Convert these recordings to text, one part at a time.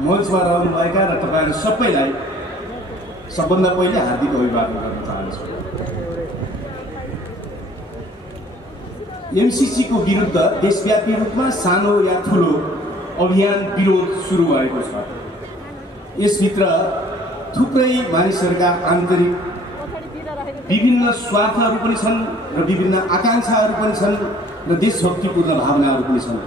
मञ्चमा रहनुभएका र तपाईँहरू सबैलाई सबभन्दा पहिले हार्दिक अभिवादन गर्न चाहन्छु। एमसीसीको विरुद्ध देशव्यापी रूपमा सानो या ठुलो अभियान विरोध सुरु भएको छ। यसभित्र थुप्रै मानिसहरूका आन्तरिक विभिन्न स्वार्थहरू पनि छन् र विभिन्न आकांक्षाहरू पनि छन् र देशभक्तिपूर्ण भावनाहरू पनि छन्।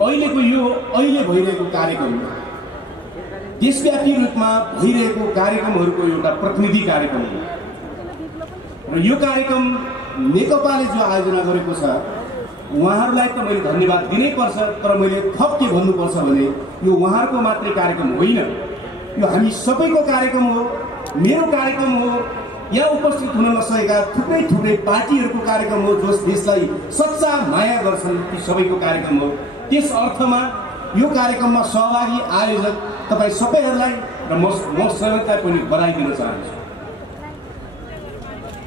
अहिले भइरहेको कार्यक्रम देशव्यापी रूपमा भइरहेको कार्यक्रमहरूको एउटा प्रतिनिधि कार्यक्रम हो र यो कार्यक्रम नेकपाले जो आयोजना गरेको छ उहाँहरूलाई त मैले धन्यवाद दिनै पर्छ, तर मैले थप के भन्नुपर्छ भने यो उहाँहरूको मात्रै कार्यक्रम होइन, यो हामी सबैको कार्यक्रम हो, मेरो कार्यक्रम हो, यहाँ उपस्थित हुन नसकेका थुप्रै पार्टीहरूको कार्यक्रम हो, जस देशलाई सच्चा माया गर्छन् ती सबैको कार्यक्रम हो। त्यस अर्थमा यो कार्यक्रममा सहभागी आयोजक तपाईँ सबैहरूलाई र म समेतलाई पनि बधाई दिन चाहन्छु।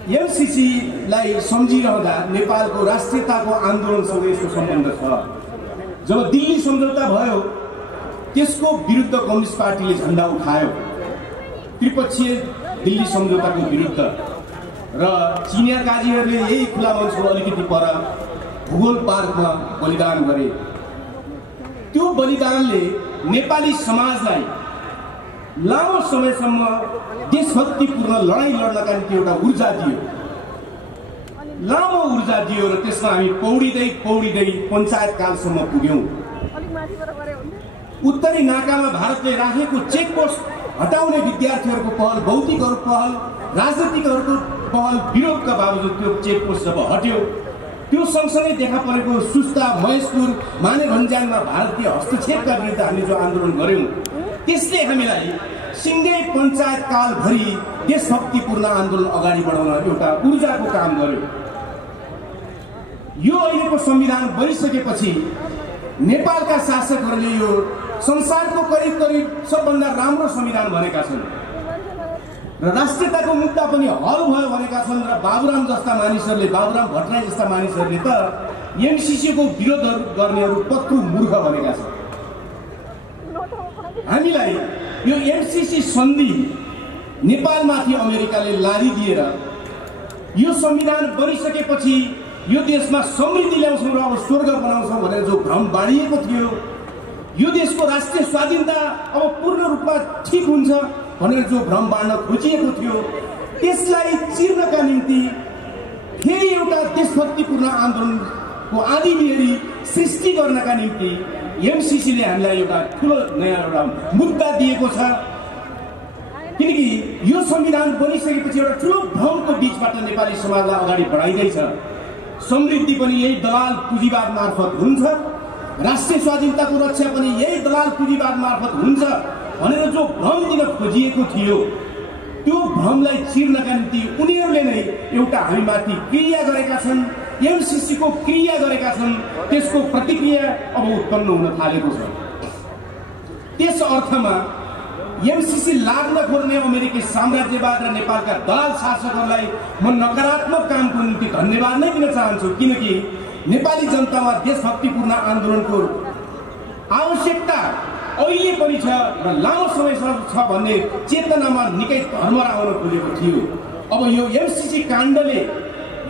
एमसीसीलाई सम्झिरहँदा नेपालको राष्ट्रियताको आन्दोलनसँग यसको सम्बन्ध छ। जब दिल्ली सम्झौता भयो त्यसको विरुद्ध कम्युनिस्ट पार्टीले झण्डा उठायो, त्रिपक्षीय दिल्ली सम्झौताको विरुद्ध, र चिनिया काजीहरूले यही खुला मञ्चको अलिकति पर भूगोल पार्कमा बलिदान गरे। त्यो बलिदानले नेपाली समाजलाई लामो समयसम्म देशभक्तिपूर्ण लडाईँ लड्नका निम्ति एउटा ऊर्जा दियो, लामो ऊर्जा दियो र त्यसमा हामी पौडिँदै पञ्चायतकालसम्म पुग्यौँ। उत्तरी नाकामा भारतले राखेको चेकपोस्ट हटाउने विद्यार्थीहरूको पहल, भौतिकहरूको पहल, राजनीतिकहरूको पहल विरोधका बावजुद त्यो चेकपोस्ट जब हट्यो, त्यो सँगसँगै देखा परेको सुस्ता, महेशपुर, मानेभन्ज्याङमा भारतीय हस्तक्षेपका विरुद्ध हामीले जो आन्दोलन गर्यौँ त्यसले हामीलाई सिङ्गै पञ्चायतकालभरि देशभक्तिपूर्ण आन्दोलन अगाडि बढाउन एउटा ऊर्जाको काम गर्यो। यो अहिलेको संविधान बनिसकेपछि नेपालका शासकहरूले यो संसारको करिब सबभन्दा राम्रो संविधान भनेका छन् र राष्ट्रियताको मुद्दा पनि हल भयो भनेका छन् र बाबुराम भट्टराई जस्ता मानिसहरूले त एमसीसीको विरोध गर्नेहरू पत्रु मूर्ख भनेका छन्। हामीलाई यो एमसीसी सन्धि नेपालमाथि अमेरिकाले लादिदिएर यो संविधान बनिसकेपछि यो देशमा समृद्धि ल्याउँछौँ र अब स्वर्ग बनाउँछौँ भनेर जो भ्रम बाँडिएको थियो, यो देशको राष्ट्रिय स्वाधीनता अब पूर्ण रूपमा ठिक हुन्छ भनेर जो भ्रम बाँड्न खोजिएको थियो, त्यसलाई चिर्नका निम्ति फेरि एउटा देशभक्तिपूर्ण आन्दोलनको आँधीबेहरी सृष्टि गर्नका निम्ति एमसीसीले हामीलाई एउटा ठुलो नयाँ एउटा मुद्दा दिएको छ। किनकि यो संविधान बनिसकेपछि एउटा ठुलो भ्रमको बीचबाट नेपाली समाजलाई अगाडि बढाइँदैछ। समृद्धि पनि यही दलाल पुँजीवाद मार्फत हुन्छ, राष्ट्रिय स्वाधीनताको रक्षा पनि यही दलाल पुँजीवाद मार्फत हुन्छ भनेर जो भ्रम दिन खोजिएको थियो, त्यो भ्रमलाई चिर्नका निम्ति उनीहरूले नै एउटा हामीमाथि क्रिया गरेका छन्, एमसीसीको क्रिया गरेका छन्। त्यसको प्रतिक्रिया अब उत्पन्न हुन थालेको छ। त्यस अर्थमा एमसीसी लाग्न खोज्ने अमेरिकी साम्राज्यवाद र नेपालका दलाल शासकहरूलाई म नकारात्मक कामको निम्ति धन्यवाद नै दिन चाहन्छु, किनकि नेपाली जनतामा देशभक्तिपूर्ण आन्दोलनको आवश्यकता अहिले पनि छ र लामो समयसम्म छ भन्ने चेतनामा निकै धर्मरा आउन खोजेको थियो। अब यो एमसीसी काण्डले,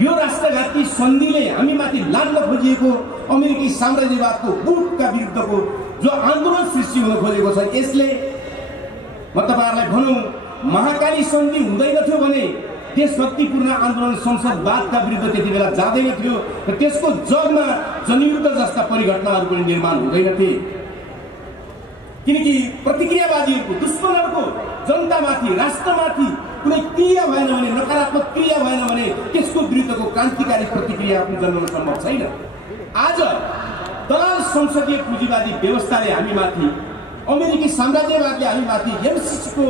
यो राष्ट्रघाती सन्धिले हामीमाथि लाग्न खोजिएको अमेरिकी साम्राज्यवादको बुटका विरुद्धको जो आन्दोलन सृष्टि हुन खोजेको छ, यसले म तपाईँहरूलाई भनौँ महाकाली सन्धि हुँदैन थियो भने देशभक्तिपूर्ण आन्दोलन संसदवादका विरुद्ध त्यति बेला जाँदैन थियो र त्यसको जगमा जनयुद्ध जस्ता परिघटनाहरू पनि निर्माण हुँदैनथे। किनकि प्रतिक्रियावादीहरूको, दुश्मनहरूको जनतामाथि, राष्ट्रमाथि कुनै क्रिया भएन भने, नकारात्मक क्रिया भएन भने त्यसको विरुद्धको क्रान्तिकारी प्रतिक्रिया पनि जन्मन सम्भव छैन। आज दलाल संसदीय पुँजीवादी व्यवस्थाले हामीमाथि, अमेरिकी साम्राज्यवादले हामीमाथि एमसीसीको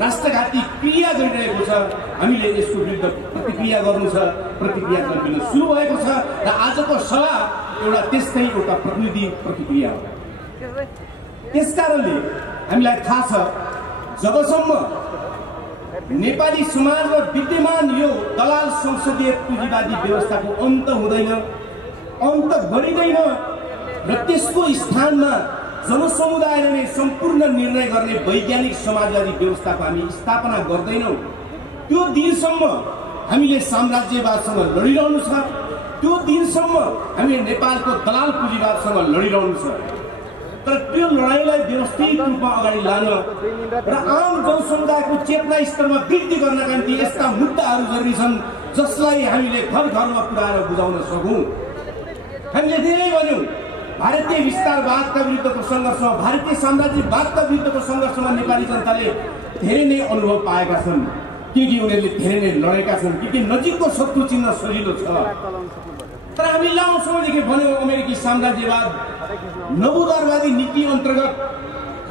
राष्ट्रघाती क्रिया गरिरहेको छ। हामीले यसको विरुद्ध प्रतिक्रिया गर्नु छ, प्रतिक्रिया गर्न सुरु भएको छ र आजको सभा एउटा त्यस्तै एउटा प्रतिनिधि प्रतिक्रिया हो। त्यसकारणले हामीलाई थाहा छ जबसम्म नेपाली समाजमा विद्यमान यो दलाल संसदीय पुँजीवादी व्यवस्थाको अन्त हुँदैन, अन्त गरिँदैन र त्यसको स्थानमा जनसमुदायले नै सम्पूर्ण निर्णय गर्ने वैज्ञानिक समाजवादी व्यवस्थाको हामी स्थापना गर्दैनौँ त्यो दिनसम्म हामीले साम्राज्यवादसँग लडिरहनु छ। त्यो दिनसम्म हामीले नेपालको दलाल पुँजीवादसँग लडिरहनु छ। तर त्यो लडाइँलाई व्यवस्थित रूपमा अगाडि लान र आम जनसमुदायको चेतना स्तरमा वृद्धि गर्नका निम्ति यस्ता मुद्दाहरू जरुरी छन् जसलाई हामीले घर घरमा पुर्याएर बुझाउन सकौँ। हामीले धेरै भन्यौँ भारतीय विस्तारवादका विरुद्धको सङ्घर्षमा, भारतीय साम्राज्यवादका विरुद्धको सङ्घर्षमा नेपाली जनताले धेरै नै अनुभव पाएका छन्, किनकि उनीहरूले धेरै नै लडेका छन्, किनकि नजिकको शत्रु चिन्ह सजिलो छ। तर हामी लामो समयदेखि भन्यौँ अमेरिकी साम्राज्यवाद नवोदारवादी नीति अन्तर्गत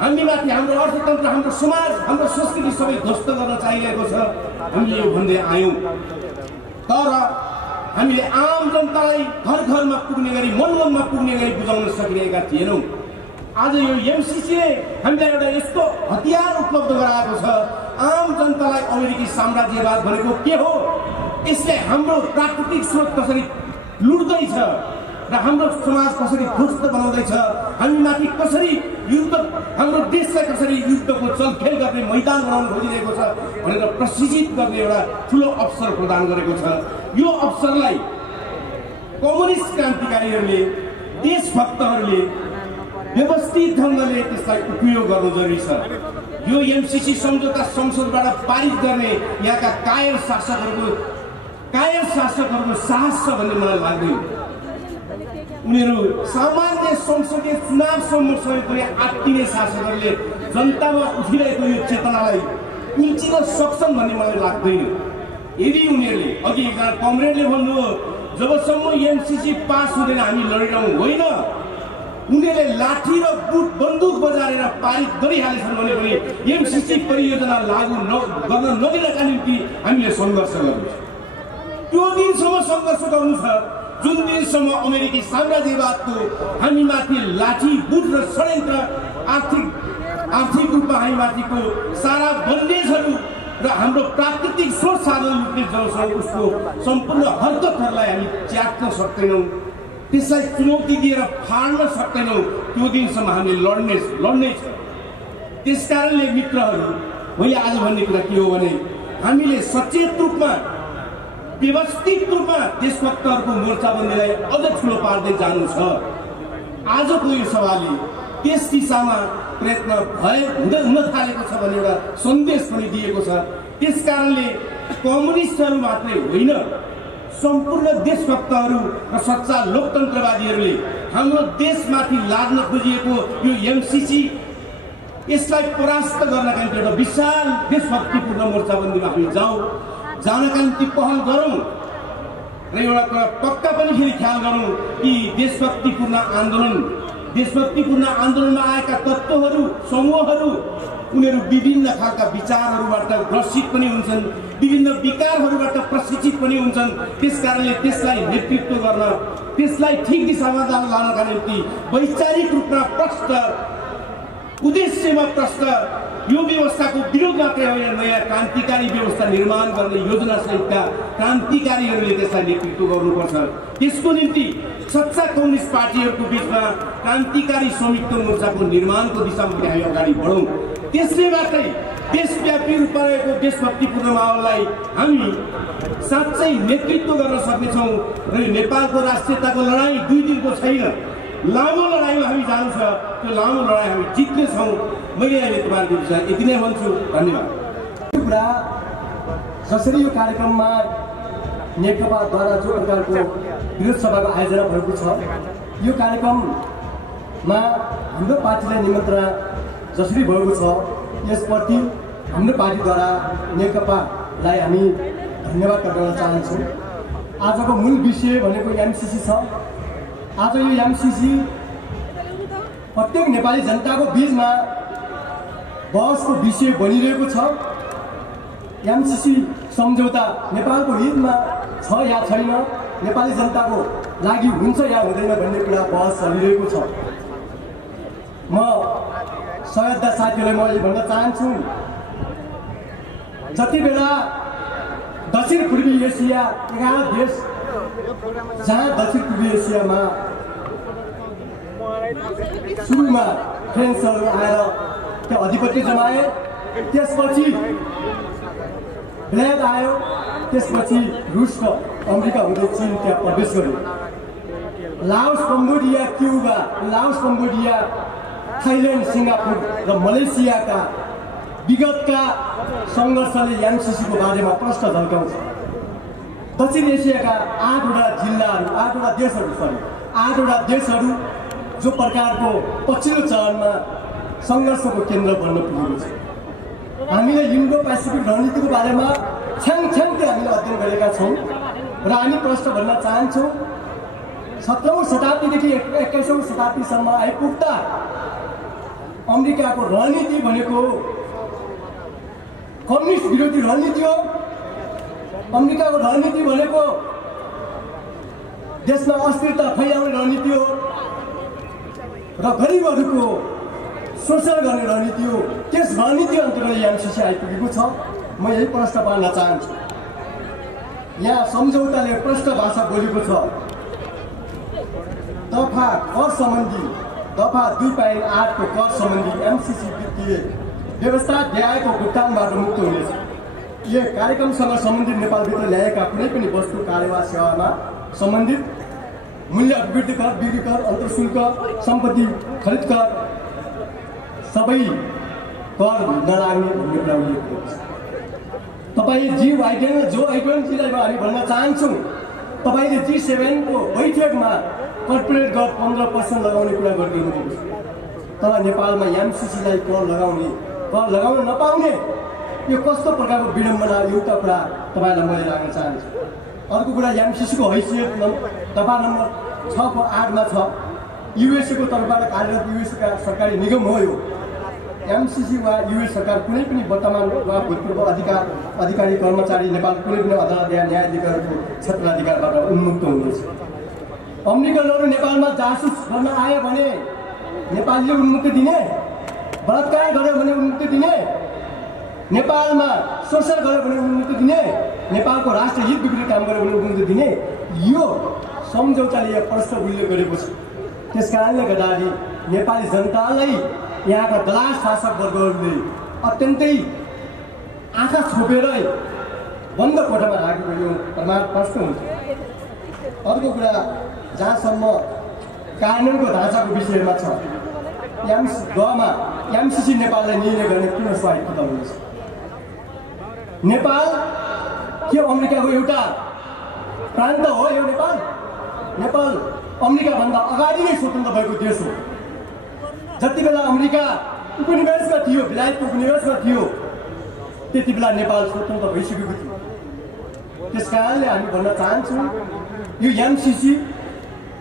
हामीमाथि हाम्रो अर्थतन्त्र, हाम्रो समाज, हाम्रो संस्कृति सबै ध्वस्त गर्न चाहिरहेको छ। हामीले यो भन्दै आयौँ। तर हामीले आम जनतालाई घर घरमा पुग्ने गरी, मन मनमा पुग्ने गरी बुझाउन सकिरहेका थिएनौँ। आज यो एमसीसीले हामीलाई एउटा यस्तो हतियार उपलब्ध गराएको छ। आम जनतालाई अमेरिकी साम्राज्यवाद भनेको के हो, यसले हाम्रो प्राकृतिक स्रोत कसरी लुट्दैछ र हाम्रो समाज कसरी ध्वस्त बनाउँदैछ, हामीमाथि कसरी युद्ध, हाम्रो देशलाई कसरी युद्धको चलखेल गर्ने मैदान बनाउन खोजिरहेको छ भनेर प्रशिक्षित गर्ने एउटा ठुलो अवसर प्रदान गरेको छ। यो अवसरलाई कम्युनिस्ट क्रान्तिकारीहरूले, देशभक्तहरूले व्यवस्थित ढङ्गले त्यसलाई उपयोग गर्नु जरुरी छ। यो एमसीसी सम्झौता संसदबाट पारित गर्ने यहाँका कायर शासकहरूको साहस छ भन्ने मलाई लाग्दैन। उनीहरू सामान्य संसदीय चुनावसम्म समेत पनि आत्तिने शासकहरूले जनतामा उठिरहेको यो चेतनालाई कुल्चिन सक्छन् भन्ने मलाई लाग्दैन। यदि उनीहरूले, अघि एकजना कमरेडले भन्नुभयो जबसम्म एमसीसी पास हुँदैन हामी लडिरहँ, होइन, उनीहरूले लाठी र बन्दुक बजारेर पारित गरिहालेछन् भने पनि एमसीसी परियोजना लागू गर्न नदिनका निम्ति हामीले सङ्घर्ष गर्नु छ। त्यो दिनसम्म सङ्घर्ष गर्नु छ जुन दिनसम्म अमेरिकी साम्राज्यवादको हामीमाथि लाठी, बुट र षड्यन्त्र, आर्थिक रूपमा हामीमाथिको सारा बन्देजहरू र हाम्रो प्राकृतिक स्रोत साधन लुट्ने जबसम्म उसको सम्पूर्ण हरकतहरूलाई हामी च्यात्न सक्दैनौँ, त्यसलाई चुनौती दिएर फाड्न सक्दैनौँ, त्यो दिनसम्म हामीले लड्ने छ। त्यसकारणले मित्रहरू, मैले आज भन्ने कुरा के हो भने हामीले सचेत रूपमा, व्यवस्थित रूपमा देशभक्तहरूको मोर्चाबन्दीलाई अझ ठुलो पार्दै जानु छ। आजको यो सभाले त्यस दिशामा प्रयत्न हुन थालेको छ भन्ने एउटा सन्देश पनि दिएको छ। त्यसकारणले कम्युनिस्टहरू मात्रै होइन, सम्पूर्ण देशभक्तहरू र सच्चा लोकतन्त्रवादीहरूले हाम्रो देशमाथि लाग्न खोजिएको यो एमसीसी, यसलाई परास्त गर्नका निम्ति एउटा विशाल देशभक्तिपूर्ण मोर्चाबन्दीमा हामी जानका निम्ति पहल गरौँ र एउटा कुरा पक्का पनि फेरि ख्याल गरौँ कि देशभक्तिपूर्ण आन्दोलनमा आएका तत्त्वहरू, समूहहरू, उनीहरू विभिन्न खालका विचारहरूबाट ग्रसित पनि हुन्छन्, विभिन्न विकारहरूबाट प्रशिक्षित पनि हुन्छन्। त्यसकारणले त्यसलाई नेतृत्व गर्न, त्यसलाई ठिक दिशामा लानका निम्ति वैचारिक रूपमा प्रष्ट, उद्देश्यमा प्रष्ट यो व्यवस्थाको विरोध मात्रै होइन, नयाँ क्रान्तिकारी व्यवस्था निर्माण गर्ने योजना सहितका क्रान्तिकारीहरूले त्यसलाई नेतृत्व गर्नुपर्छ। त्यसको निम्ति सच्चा कम्युनिस्ट पार्टीहरूको बिचमा क्रान्तिकारी संयुक्त मोर्चाको निर्माणको दिशामा पनि हामी अगाडि बढौँ। त्यसले मात्रै देशव्यापी रूपमा रहेको देशभक्तिपूर्ण माहौललाई हामी साँच्चै नेतृत्व गर्न सक्नेछौँ र नेपालको राष्ट्रियताको लडाईँ 2 दिनको छैन, लामो लडाईँमा हामी जानु छ। त्यो लामो लडाईँ हामी जित्नेछौँ। मैले अहिले तपाईँहरूको विषय यति नै भन्छु। धन्यवाद। कुरा जसरी यो कार्यक्रममा नेकपाद्वारा जो प्रकारको विरोध सभाको आयोजना भएको छ, यो कार्यक्रममा हाम्रो पार्टीलाई निमन्त्रणा जसरी भएको छ, यसप्रति हाम्रो पार्टीद्वारा नेकपालाई हामी धन्यवाद गर्न चाहन्छौँ। आजको मूल विषय भनेको एमसीसी छ। आज यो एमसीसी प्रत्येक नेपाली जनताको बीचमा बहसको विषय बनिरहेको छ। एमसीसी सम्झौता नेपालको हितमा छ या छैन, नेपाली जनताको लागि हुन्छ या हुँदैन भन्ने कुरा बहस चलिरहेको छ। म सहयोगदा साथीहरूलाई म भन्न चाहन्छु, जति बेला दक्षिण पूर्वी एसिया 11 देश, जहाँ दक्षिण पूर्वी एसियामा सुरुमा फ्रेन्चहरू आएर त्यो अधिपत्य जमाए। त्यसपछि बेलायत आयो, त्यसपछि रुस र अमेरिका हुँदै चीन त्यहाँ प्रवेश गर्यो। Laos, Cambodia, Cuba, Laos, Cambodia, Thailand, Singapore र मलेसियाका विगतका सङ्घर्षले एमसिसीको बारेमा प्रश्न झल्काउँछ। दक्षिण एसियाका 8वटा देशहरू जो प्रकारको पछिल्लो चरणमा सङ्घर्षको केन्द्र बन्न पुगेको छ। हामीले इन्डो पेसिफिक रणनीतिको बारेमा छ्याङछ्याङकै हामीले अध्ययन गरेका छौँ र हामी प्रश्न भन्न चाहन्छौँ 17औं शताब्दीदेखि 21औं शताब्दीसम्म आइपुग्दा अमेरिकाको रणनीति भनेको कम्युनिस्ट विरोधी रणनीति हो। अमेरिकाको रणनीति भनेको देशमा अस्थिरता फैलाउने रणनीति हो र गरिबहरूको शोषण गर्ने रणनीति हो। त्यस रणनीति अन्तर्गत एमसिसी आइपुगेको छ। म यही प्रश्न पार्न चाहन्छु। यहाँ सम्झौताले प्रष्ट भाषा बोलेको छ। दफा कर सम्बन्धी दफा 2.8 को कर सम्बन्धी एमसिसी वित्तीय व्यवस्था देयको भुक्तानबाट मुक्त हुनेछ। यो कार्यक्रमसँग सम्बन्धित नेपालभित्र ल्याएका कुनै पनि वस्तु कार्य वा सेवामा सम्बन्धित मूल्य अभिवृद्धि कर, बिक्री कर, अन्तर्शुल्क, सम्पत्ति खरिद कर सबै कर नलाग्ने भन्ने कुरा उल्लेख छ। तपाईँ जी वाइडेन र जो आइडेनजीलाई हामी भन्न चाहन्छौँ, तपाईँले G7 को बैठकमा कर्पोरेट कर 15% लगाउने कुरा गरिदिनु भएको छ। तर नेपालमा एमसिसीलाई कर लगाउन नपाउने यो कस्तो प्रकारको विडम्बना, एउटा कुरा तपाईँलाई मैले राख्न चाहन्छु। अर्को कुरा एमसिसीको हैसियत दफा नम्बर 6 को 8 मा छ। युएसएको तर्फबाट कार्यरत युएसका सरकारी निगम हो यो। एमसिसी वा युएस सरकार कुनै पनि वर्तमान वा भूतपूर्व अधिकारी कर्मचारी नेपाल कुनै पनि अदालत या न्यायाधिकरणको क्षेत्राधिकारबाट उन्मुक्त हुनेछ। अमेरिकनहरू नेपालमा जासुस गर्न आयो भने नेपालीले उन्मुक्ति दिने, बलात्कार गर्यो भने उन्मुक्ति दिने, नेपालमा शोषण गर्यो भने उन्मुक्ति दिने, नेपालको राष्ट्रहित विपरीत काम गर्यो भने उन्मुक्ति दिने, यो सम्झौताले यो प्रश्न उल्लेख गरेको छ। त्यसकारणले गर्दाखेरि नेपाली जनतालाई यहाँका दलाल शासक वर्गहरूले अत्यन्तै आँखा छोपेर बन्द कोठामा राखेको यो प्रश्न हुन्छ। अर्को कुरा जहाँसम्म कानुनको ढाँचाको विषयमा छ, एमसिसी नेपाललाई निर्णय गर्ने किन स्वायत्तता हुनेछ? नेपाल के अमेरिकाको एउटा प्रान्त हो? यो नेपाल अमेरिकाभन्दा अगाडि नै स्वतन्त्र भएको देश हो। जति बेला अमेरिका उपनिवेशमा थियो, बेलायतको उपनिवेशमा थियो, त्यति बेला नेपाल स्वतन्त्र भइसकेको थियो। त्यसकारणले हामी भन्न चाहन्छौँ यो एमसिसी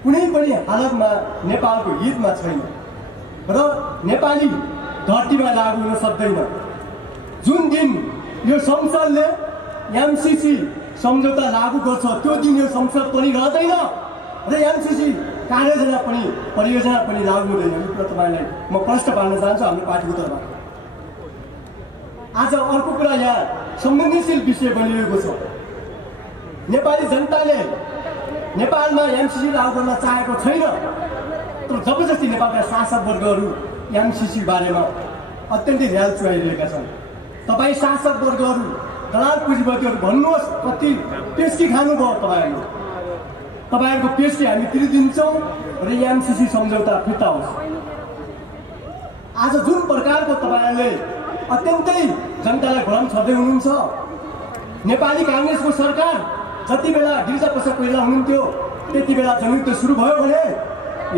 कुनै पनि हालतमा नेपालको हितमा छैन र नेपाली धरतीमा लागू हुन सक्दैन। जुन दिन यो संसदले एमसिसी सम्झौता लागू गर्छ त्यो दिन यो संसद पनि रहँदैन र एमसिसी परियोजना पनि लागू हुँदैन। यो कुरा तपाईँलाई म प्रश्न पार्न चाहन्छु हाम्रो पार्टीको तर्फबाट। आज अर्को कुरा यहाँ संवेदनशील विषय बनिरहेको छ। नेपाली जनताले नेपालमा एमसिसी लागू गर्न चाहेको छैन, तर जबरजस्ती नेपालका शासक वर्गहरू एमसिसी बारेमा अत्यन्तै र्याल चुहाइरहेका छन्। तपाईँ शासक वर्गहरू, दलाल पुँजीपतिहरू भन्नुहोस् कति पेस्की खानुभयो तपाईँहरूले? तपाईँहरूको पेस्की हामी तिरिदिन्छौँ र एमसिसी सम्झौता फिर्ता होस्। आज जुन प्रकारको तपाईँहरूले अत्यन्तै जनतालाई भ्रम छर्दै हुनुहुन्छ, नेपाली काङ्ग्रेसको सरकार जति बेला गिरिजाप्रसाद कोइराला हुनुहुन्थ्यो त्यति बेला जनयुद्ध सुरु भयो भने,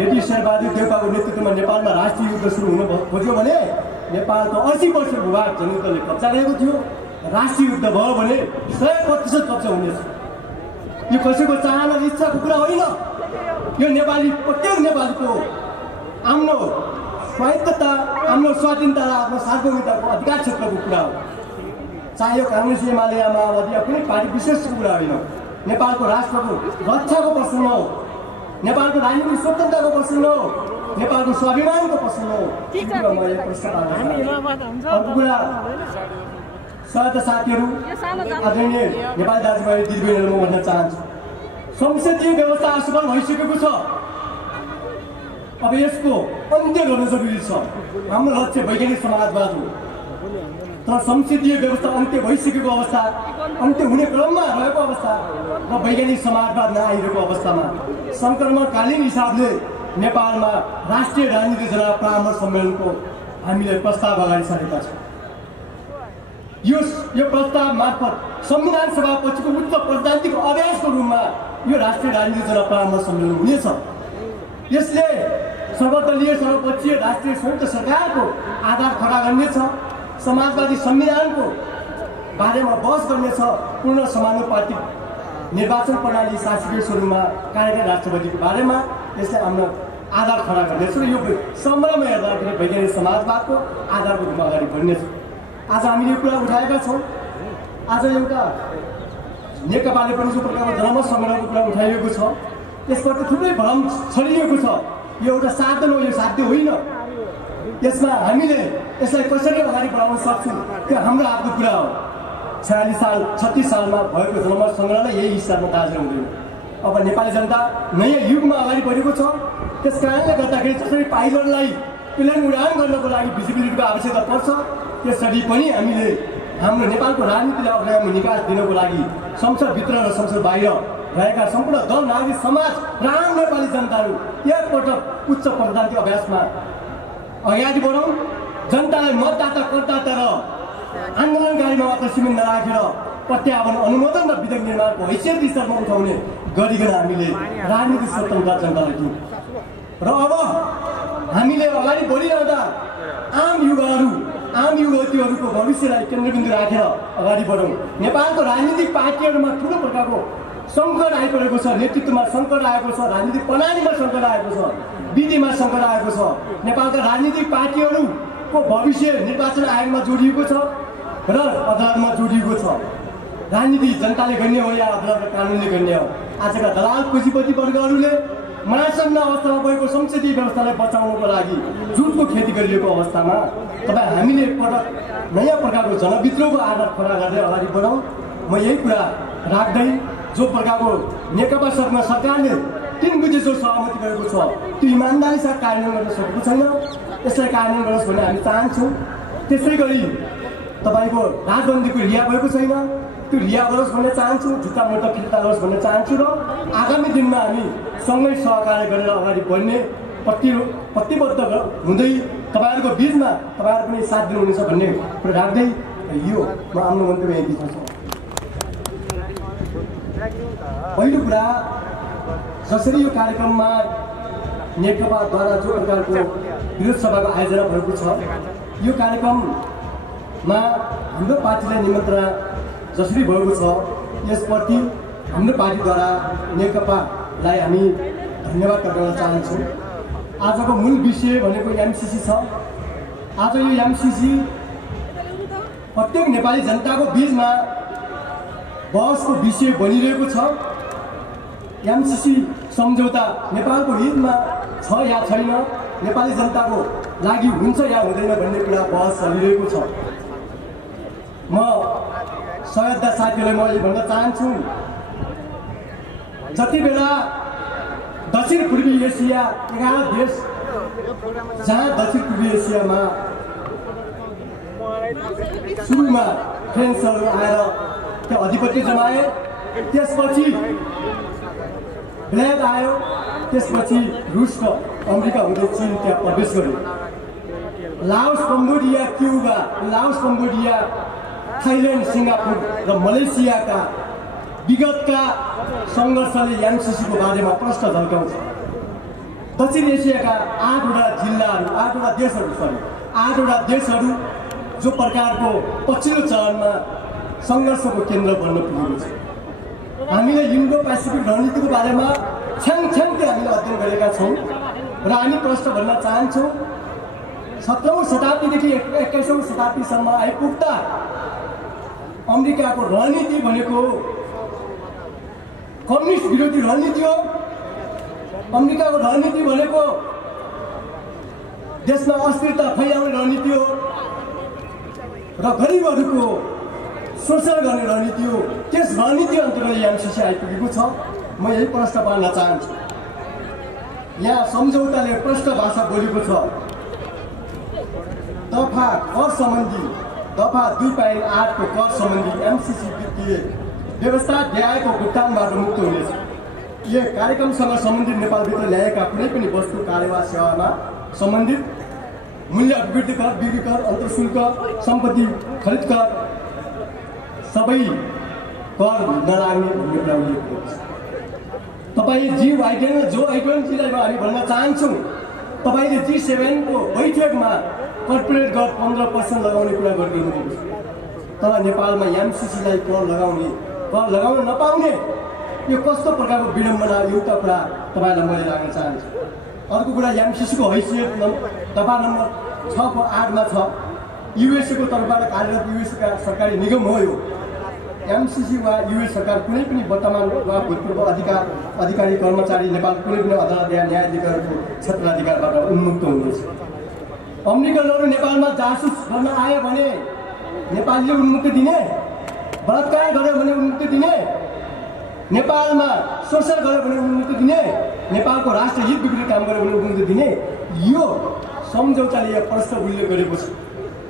यदि शेरबहादुर देउपाको नेतृत्वमा नेपालमा राष्ट्रिय युद्ध सुरु हुन खोज्यो भने नेपालको 80% भूभाग जनयुद्धले कब्जा गरेको थियो। राष्ट्रिय युद्ध भयो भने 100% कब्जा हुनेछ। यो कसैको चाहना इच्छाको कुरा होइन। यो प्रत्येक नेपालीको आफ्नो स्वायत्तता, आफ्नो स्वाधीनता र आफ्नो सार्वभौमिकताको अधिकार क्षेत्रको कुरा हो। चाहे यो काङ्ग्रेस, एमाले, माओवादी या कुनै पार्टी विशेषको कुरा होइन। नेपालको राष्ट्रको रक्षाको प्रश्न हो, नेपालको राजनीतिक स्वतन्त्रताको प्रश्न हो, नेपालको स्वाभिमानको प्रश्न हो। अर्को कुरा सहयोग साथीहरू, आदरणीय नेपाली दाजुभाइ दिदीबहिनीहरू, म भन्न चाहन्छु संसदीय व्यवस्था असफल भइसकेको छ। अब यसको अन्त्य गर्न जरुरी छ। हाम्रो लक्ष्य वैज्ञानिक समाजवाद हो, तर संसदीय व्यवस्था अन्त्य भइसकेको अवस्था, अन्त्य हुने क्रममा रहेको अवस्था र वैज्ञानिक समाजवाद नआइरहेको अवस्थामा सङ्क्रमणकालीन हिसाबले नेपालमा राष्ट्रिय राजनीति जना परामर्श सम्मेलनको हामीले प्रस्ताव अगाडि सारेका छौँ। यो प्रस्ताव मार्फत संविधान सभा पछिको उच्च प्रजातान्त्रिक अभ्यासको रूपमा यो राष्ट्रिय राजनीति जना परामर्श सम्मेलन हुनेछ। यसले सर्वदलीय सर्वपक्षीय राष्ट्रिय संयुक्त सरकारको आधार खडा गर्नेछ, समाजवादी संविधानको बारेमा बहस गर्नेछ, पूर्ण समानुपातिक निर्वाचन प्रणाली शासकीय स्वरूपमा कार्यकारी राष्ट्रपतिको बारेमा यसले आफ्नो आधार खडा गर्नेछ र यो सम्बन्धमा हेर्दाखेरि वैज्ञानिक समाजवादको आधारको रूपमा अगाडि बढ्नेछ। आज हामीले यो कुरा उठाएका छौँ। आज एउटा नेकपाले पनि जो प्रकारको जनमत सङ्ग्रहको कुरा उठाइएको छ, त्यसबाट थुप्रै भ्रम छरिएको छ। यो एउटा साधन हो, यो साध्य होइन। यसमा हामीले यसलाई कसरी अगाडि बढाउन सक्छौँ त्यो हाम्रो हातको कुरा हो। 36 सालमा भएको जनमत सङ्ग्रहलाई यही हिसाबमा दार्जिलिङ हुँदैन। अब नेपाली जनता नयाँ युगमा अगाडि बढेको छ। त्यस कारणले गर्दाखेरि जसरी पाइलटलाई प्लेन उडान गर्नको लागि भिजिबिलिटीको आवश्यकता पर्छ, त्यसरी पनि हामीले हाम्रो नेपालको राजनीतिलाई अग्रगामी निकास दिनको लागि संसदभित्र र संसद बाहिर रहेका सम्पूर्ण दल, नागरिक समाज र आम नेपाली जनताहरू एकपटक उच्च प्रजातान्त्रिक अभ्यासमा अगाडि बढौँ। जनतालाई मतदाता करदाता र आन्दोलनकारीमा मात्र सीमित नराखेर प्रत्यावन अनुमोदन र विधेयक निर्माणको हैसियत स्तरमा उठाउने गरिकन हामीले राजनीतिक स्वतन्त्रता जनतालाई दियौँ। र अब हामीले अगाडि बढिरहँदा आम युवतीहरूको भविष्यलाई केन्द्रबिन्दु राखेर अगाडि बढौँ। नेपालको राजनीतिक पार्टीहरूमा ठुलो प्रकारको सङ्कट आइपरेको छ, नेतृत्वमा सङ्कट आएको छ, राजनीतिक प्रणालीमा सङ्कट आएको छ, विधिमा सङ्कट आएको छ। नेपालका राजनीतिक पार्टीहरूको भविष्य निर्वाचन आयोगमा जोडिएको छ र अदालतमा जोडिएको छ। राजनीति जनताले गर्ने हो या अदालत र कानुनले गर्ने हो? आजका दलाल पुँजीपति वर्गहरूले महासन्न अवस्थामा भएको संसदीय व्यवस्थालाई बचाउनको लागि झुटको खेती गरिएको अवस्थामा हामीले एकपटक नयाँ प्रकारको जनविद्रोहको आधार खडा गर्दै अगाडि बढाउँ। म यही कुरा राख्दै जो प्रकारको नेकपा सरकारले 3 बुझे जो सहमति गरेको छ त्यो इमान्दारी साथ कार्यान्वयन गर्न सकेको छैन। यसलाई कार्यान्वयन गरोस् भन्ने हामी चाहन्छौँ। त्यसै गरी तपाईँको राजबन्दीको रिहा भएको छैन, त्यो रिहा गरोस् भन्ने चाहन्छु, झुट्टा मुद्दा फिर्ता गरोस् भन्ने चाहन्छु र आगामी दिनमा हामी सँगै सहकार्य गरेर अगाडि बढ्ने प्रतिबद्ध हुँदै तपाईँहरूको बिचमा तपाईँहरू पनि साथ दिनुहुनेछ भन्ने कुरा राख्दै यो म आफ्नो मन्तव्य यही दिन्छु। पहिलो कुरा, जसरी यो कार्यक्रममा नेकपाद्वारा जो प्रकारको विरोध सभाको आयोजना भएको छ, यो कार्यक्रममा हाम्रो पार्टीलाई निमन्त्रणा जसरी भएको छ, यसप्रति हाम्रो पार्टीद्वारा नेकपालाई हामी धन्यवाद गर्न चाहन्छौँ। आजको मूल विषय भनेको एमसिसी छ। आज यो एमसिसी प्रत्येक नेपाली जनताको बिचमा बहसको विषय बनिरहेको छ। एमसिसी सम्झौता नेपालको हितमा छ या छैन, नेपाली जनताको लागि हुन्छ या हुँदैन भन्ने कुरा बहस चलिरहेको छ। म सहयोगदा साथीहरूलाई म यो भन्न चाहन्छु, जति बेला दक्षिण पूर्वी एसिया 11 देश, जहाँ दक्षिण पूर्वी एसियामा सुरुमा फ्रेन्चहरू आएर त्यो अधिपत्य जमाए, त्यसपछि ब्ल्याक आयो, त्यसपछि रुस र अमेरिका हुँदै चीन त्यहाँ प्रवेश गर्यो। Laos, Cambodia, Cuba, Laos, Cambodia, Thailand, Singapore र मलेसियाका विगतका सङ्घर्षले एमसिसीको बारेमा प्रश्न झल्काउँछ। दक्षिण एसियाका 8वटा जिल्लाहरू, 8वटा देशहरू जो प्रकारको पछिल्लो चरणमा सङ्घर्षको केन्द्र बन्न पुगेको छ। हामीले इन्डो पेसिफिक रणनीतिको बारेमा छ्याङछ्याङकै हामीले अध्ययन गरेका छौँ र हामी प्रश्न भन्न चाहन्छौँ, 17औं शताब्दीदेखि 21औं शताब्दीसम्म आइपुग्दा अमेरिकाको रणनीति भनेको कम्युनिस्ट विरोधी रणनीति हो। अमेरिकाको रणनीति भनेको देशमा अस्थिरता फैलाउने रणनीति हो र गरिबहरूको शोषण गर्ने रणनीति हो। त्यस रणनीति अन्तर्गत एमसिसी आइपुगेको छ। म यही प्रश्न पार्न चाहन्छु, यहाँ सम्झौताले प्रष्ट भाषा बोलेको छ। दफा कर सम्बन्धी दफा 2.8 को कर सम्बन्धी एमसीसी वित्तीय व्यवस्था ल्याएको भुक्तानबाट मुक्त हुनेछ। यो कार्यक्रमसँग सम्बन्धित नेपालभित्र ल्याएका कुनै पनि वस्तु कार्य वा सेवामा सम्बन्धित मूल्य अभिवृद्धि कर, बिक्री कर, अन्तर्शुल्क, सम्पत्ति खरिद कर सबै कर नलाग्ने भन्ने कुरा उल्लेख गरिएको छ। तपाईँ G-Biden र जो Bidenजीलाई हामी भन्न चाहन्छौँ, तपाईँले G7 को बैठकमा कर्पोरेट कर 15% लगाउने कुरा गरिदिनु भएको छ। तर नेपालमा एमसीसीलाई कर लगाउन नपाउने यो कस्तो प्रकारको विडम्बना, एउटा कुरा तपाईँलाई मैले राख्न चाहन्छु। अर्को कुरा एमसीसीको हैसियत दफा नम्बर 6 को 8 मा छ। युएसएको तर्फबाट कार्यरत युएसका सरकारी निगम हो यो। एमसीसी वा युएस सरकार कुनै पनि वर्तमान वा भूतपूर्व अधिकारी कर्मचारी नेपाल कुनै पनि अदालत या न्यायाधिकरणको क्षेत्राधिकारबाट उन्मुक्त हुनेछ। अमेरिकनहरू नेपालमा जासुस गर्न आयो भने नेपालले उन्मुक्ति दिने, बलात्कार गर्यो भने उन्मुक्ति दिने, नेपालमा शोषण गर्यो भने उन्मुक्ति दिने, नेपालको राष्ट्र हित विपरीत काम गर्यो भने उन्मुक्ति दिने, यो सम्झौताले प्रश्न उल्लेख गरेको छ।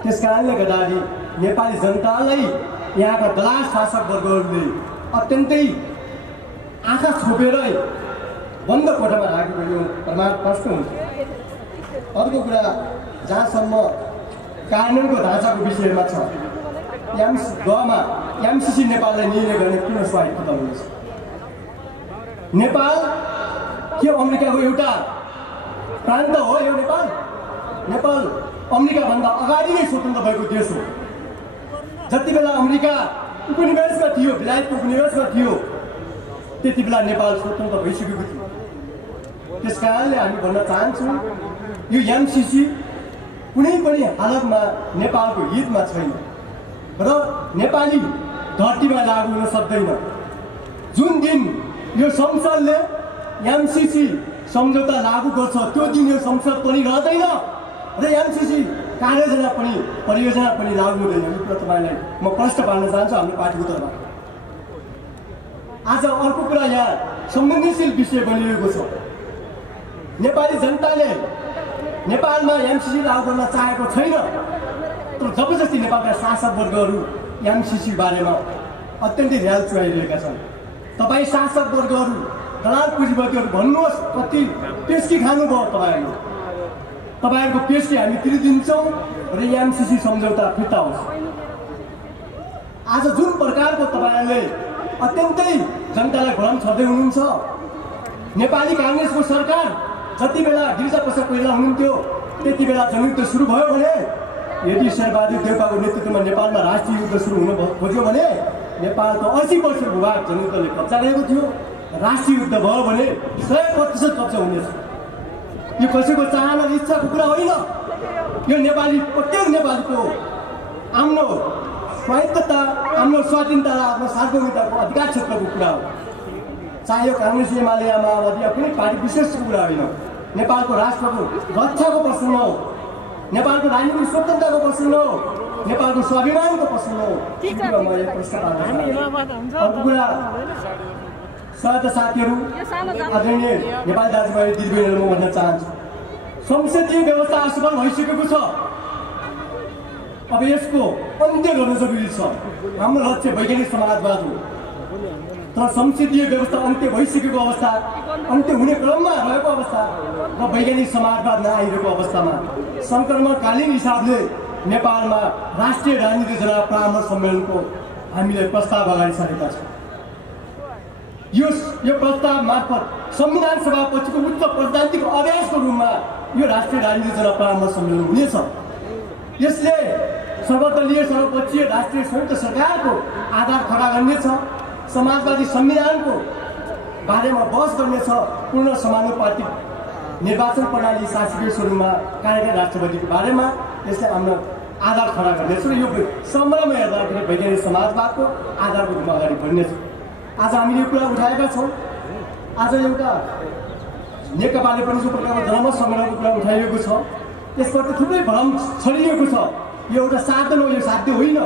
त्यसकारणले गर्दाखेरि नेपाली जनतालाई यहाँका दलाल शासक वर्गहरूले अत्यन्तै आँखा छोपेर बन्द कोठामा राखेको यो प्रमाण प्रश्न हुन्छ। अर्को कुरा जहाँसम्म कानुनको ढाँचाको विषयमा छ, एमसीसी नेपाललाई निर्णय गर्ने पुनः स्वायत्तता हुनेछ। नेपाल के अमेरिकाको एउटा प्रान्त हो? यो नेपाल अमेरिकाभन्दा अगाडि नै स्वतन्त्र भएको देश हो। जति बेला अमेरिका उपनिवेशमा थियो, बेलायतको उपनिवेशमा थियो, त्यति बेला नेपाल स्वतन्त्र भइसकेको थियो। त्यसकारणले हामी भन्न चाहन्छौँ यो एमसीसी कुनै पनि हालतमा नेपालको हितमा छैन र नेपाली धरतीमा लागू हुन सक्दैन। जुन दिन यो संसदले एमसीसी सम्झौता लागू गर्छ त्यो दिन यो संसद पनि रहँदैन र एमसीसी परियोजना पनि लागू हुँदैन। यो कुरा तपाईँलाई म प्रश्न पार्न चाहन्छु हाम्रो पार्टीको तर्फबाट। आज अर्को कुरा यहाँ संवेदनशील विषय बनिएको छ। नेपाली जनताले नेपालमा एमसीसी लागू गर्न चाहेको छैन, तर जबरजस्ती नेपालका शासक वर्गहरू एमसीसी बारेमा अत्यन्तै र्याल चुहाइरहेका छन्। तपाईँ शासक वर्गहरू, दलाल पुँजीपतिहरू भन्नुहोस् कति पेस्की खानुभयो तपाईँहरूले? तपाईँहरूको पेस्की हामी तिरिदिन्छौँ र एमसीसी सम्झौता फिर्ता होस्। आज जुन प्रकारको तपाईँहरूले अत्यन्तै जनतालाई भ्रम छर्दै हुनुहुन्छ, नेपाली काङ्ग्रेसको सरकार जति बेला गिरिजाप्रसाद कोइराला हुनुहुन्थ्यो त्यति बेला जनयुद्ध सुरु भयो भने, यदि शेरबहादुर देउपाको नेतृत्वमा नेपालमा राष्ट्रिय युद्ध सुरु हुन खोज्यो भने नेपालको 80% भूभाग जनयुद्धले कब्जा गरेको थियो। राष्ट्रिय युद्ध भयो भने 100% कब्जा हुनेछ। यो कसैको चाहना इच्छाको कुरा होइन। यो प्रत्येक नेपालीको आफ्नो स्वायत्तता, आफ्नो स्वाधीनता र आफ्नो सार्वभौमिकताको अधिकार क्षेत्रको कुरा हो। चाहे यो काङ्ग्रेस, एमाले या माओवादी या कुनै पार्टी विशेषको कुरा होइन। नेपालको राष्ट्रको रक्षाको प्रश्न हो, नेपालको राजनीतिक स्वतन्त्रताको प्रश्न हो, नेपालको स्वाभिमानको प्रश्न हो। अर्को कुरा सहयोग साथीहरू, आदरणीय नेपाली दाजुभाइ दिदीबहिनीहरू, म भन्न चाहन्छु संसदीय व्यवस्था असफल भइसकेको छ। अब यसको अन्त्य गर्न जरुरी छ। हाम्रो लक्ष्य वैज्ञानिक समाजवाद हो, तर संसदीय व्यवस्था अन्त्य भइसकेको अवस्था, अन्त्य हुने क्रममा रहेको अवस्था र वैज्ञानिक समाजवाद नआइरहेको अवस्थामा सङ्क्रमणकालीन हिसाबले नेपालमा राष्ट्रिय राजनीति जना परामर्श सम्मेलनको हामीले प्रस्ताव अगाडि सारेका छौँ। यो प्रस्ताव मार्फत संविधान सभा पछिको उच्च प्रजातान्त्रिक अभ्यासको रूपमा यो राष्ट्रिय राजनीति जना परामर्श सम्मेलन हुनेछ। यसले सर्वदलीय सर्वपक्षीय राष्ट्रिय संयुक्त सरकारको आधार खडा गर्नेछ, समाजवादी संविधानको बारेमा बहस गर्नेछ, पूर्ण समानुपातिक निर्वाचन प्रणाली शासकीय स्वरूपमा कार्यकारी राष्ट्रपतिको बारेमा यसले हाम्रो आधार खडा गर्नेछ र यो समयमा हेर्दाखेरि वैज्ञानिक समाजवादको आधारको रूपमा अगाडि बढ्नेछ। आज हामीले यो कुरा उठाएका छौँ। आज एउटा नेकपाले पनि जो प्रकारको जनमत सङ्ग्रहको कुरा उठाइएको छ, यसबाट थुप्रै भ्रम छरिएको छ। यो एउटा साधन हो, यो साध्य होइन।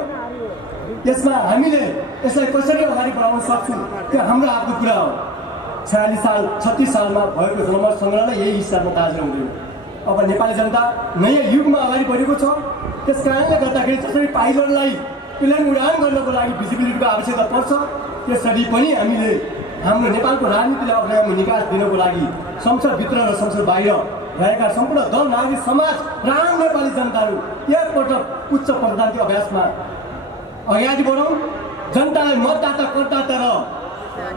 यसमा हामीले यसलाई कसरी अगाडि बढाउन सक्छौँ त्यो हाम्रो आफ्नो कुरा हो। 46 साल 36 सालमा भएको जनमत सङ्ग्रहलाई यही हिसाबमा ताजा हुँदैन। अब नेपाली जनता नयाँ युगमा अगाडि बढेको छ। त्यस कारणले गर्दाखेरि जसरी पाइलटलाई प्लेन उडान गर्नको लागि भिजिबिलिटीको आवश्यकता पर्छ, त्यसरी पनि हामीले हाम्रो नेपालको राजनीतिलाई अगाडि निकास दिनको लागि संसदभित्र र संसद बाहिर रहेका सम्पूर्ण दल, नागरिक समाज र आम नेपाली जनताहरू एकपटक उच्च मतदानको अभ्यासमा अगाडि बढौँ। जनतालाई मतदाता करदाता र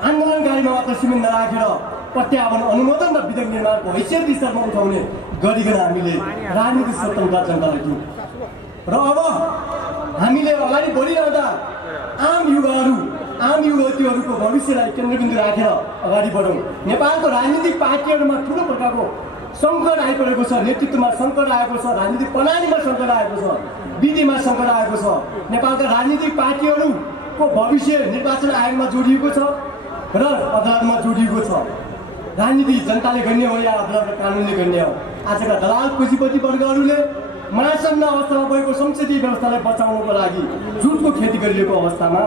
आन्दोलनकारीमा मात्र सीमित नराखेर प्रत्यावन अनुमोदन र विधेयक निर्माणको हैसियत स्तरमा उठाउने गरिकन हामीले राजनीतिक स्वतन्त्रता जनतालाई दियौँ। र अब हामीले अगाडि बढिरहँदा आम युवतीहरूको भविष्यलाई केन्द्रबिन्दु राखेर अगाडि बढौँ। नेपालको राजनीतिक पार्टीहरूमा ठुलो प्रकारको सङ्कट आइपरेको छ, नेतृत्वमा सङ्कट आएको छ, राजनीतिक प्रणालीमा सङ्कट आएको छ, विधिमा सङ्कट आएको छ। नेपालका राजनीतिक पार्टीहरूको भविष्य निर्वाचन आयोगमा जोडिएको छ र अदालतमा जोडिएको छ। राजनीति जनताले गर्ने हो या अदालत र कानुनले गर्ने हो? आजका दलाल पुँजीपति वर्गहरूले महासन्न अवस्थामा भएको संसदीय व्यवस्थालाई बचाउनको लागि झुटको खेती गरिएको अवस्थामा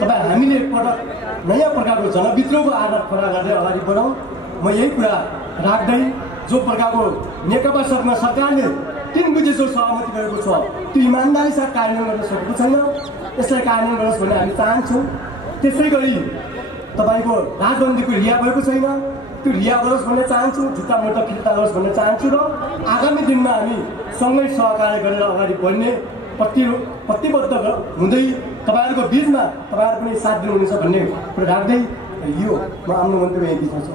तपाईँ हामीले एकपटक नयाँ प्रकारको जनविद्रोहको आधार खडा गर्दै अगाडि बढौँ। म यही कुरा राख्दै जो प्रकारको नेकपा सरकारले 3 बुझे जो सहमति गरेको छ त्यो इमान्दारी साथ कार्यान्वयन गर्न सकेको छैन। यसलाई कार्यान्वयन गरोस् भन्ने हामी चाहन्छौँ। त्यसै गरी तपाईँको राजबन्दीको रिहा भएको छैन, त्यो रिहा गरोस् भन्ने चाहन्छु, झुट्टा मुद्दा फिर्ता गरोस् भन्ने चाहन्छु र आगामी दिनमा हामी सँगै सहकार्य गरेर अगाडि बढ्ने प्रतिबद्ध हुँदै तपाईँहरूको बिचमा तपाईँहरू पनि साथ दिनुहुनेछ भन्ने कुरा राख्दै यो म आफ्नो मन्तव्य यति छ।